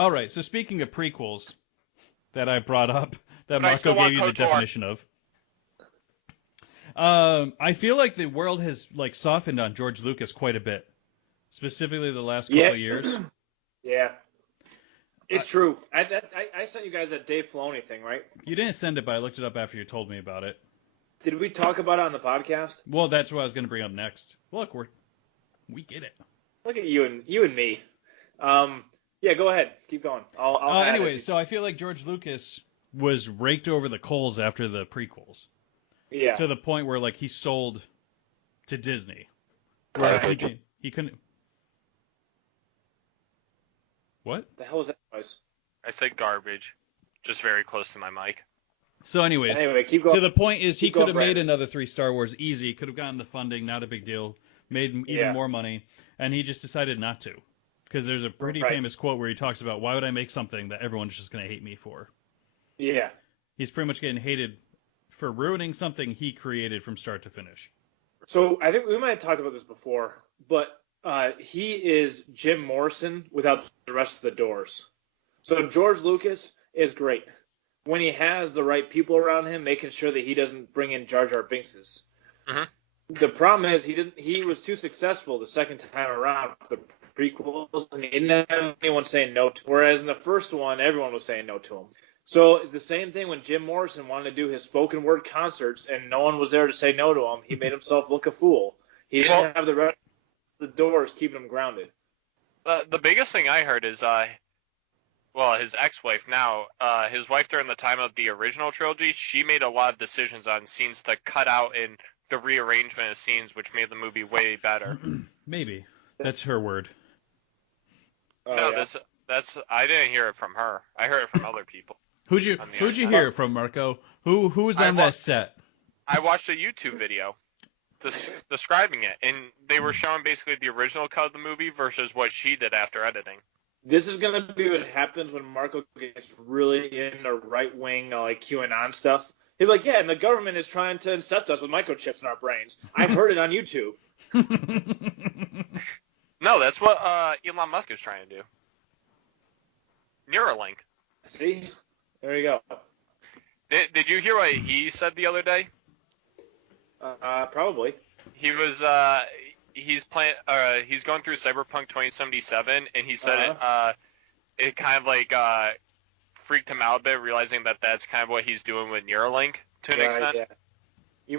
All right. So speaking of prequels that I brought up, that But I Marco still want gave you the KOTOR. definition of, I feel like the world has like softened on George Lucas quite a bit, specifically the last couple Yeah. of years. Yeah. It's true. I sent you guys that Dave Filoni thing, right? You didn't send it, but I looked it up after you told me about it. Did we talk about it on the podcast? Well, that's what I was going to bring up next. Look, we get it. Look at you and me. Yeah, go ahead. Keep going. I'll add Anyway, as so I feel like George Lucas was raked over the coals after the prequels. Yeah. To the point where like he sold to Disney. Right. He couldn't. What? The hell was that noise? I said garbage, just very close to my mic. So anyways, Anyway, keep going. so the point is he Keep could going, have made Brandon. another 3 Star Wars easy, could have gotten the funding, not a big deal, made even Yeah. more money, and he just decided not to. Because there's a pretty Right. famous quote where he talks about, why would I make something that everyone's just going to hate me for? Yeah. He's pretty much getting hated for ruining something he created from start to finish. So I think we might have talked about this before, but he is Jim Morrison without the rest of the doors. So George Lucas is great when he has the right people around him, making sure that he doesn't bring in Jar Jar Binkses. Mhm. The problem is he was too successful the second time around for the prequels, and he didn't have anyone saying no to him. Whereas in the first one, everyone was saying no to him. So it's the same thing when Jim Morrison wanted to do his spoken word concerts and no one was there to say no to him. He made himself look a fool. He didn't have the rest of the doors keeping him grounded. The biggest thing I heard is, well, his ex-wife now, his wife during the time of the original trilogy, she made a lot of decisions on scenes to cut out in the rearrangement of scenes, which made the movie way better. Maybe. That's her word. No, Yeah. that's I didn't hear it from her. I heard it from other people. Who'd you hear it from, Marco? Who was on that set? I watched a YouTube video describing it, and they were showing basically the original cut of the movie versus what she did after editing. This is going to be what happens when Marco gets really into right-wing like QAnon stuff. He's like, yeah, and the government is trying to incept us with microchips in our brains. I've heard it on YouTube. No, that's what Elon Musk is trying to do. Neuralink. See? There you go. Did you hear what he said the other day? Probably. He was he's going through Cyberpunk 2077, and he said it kind of like freaked him out a bit, realizing that that's kind of what he's doing with Neuralink to an extent.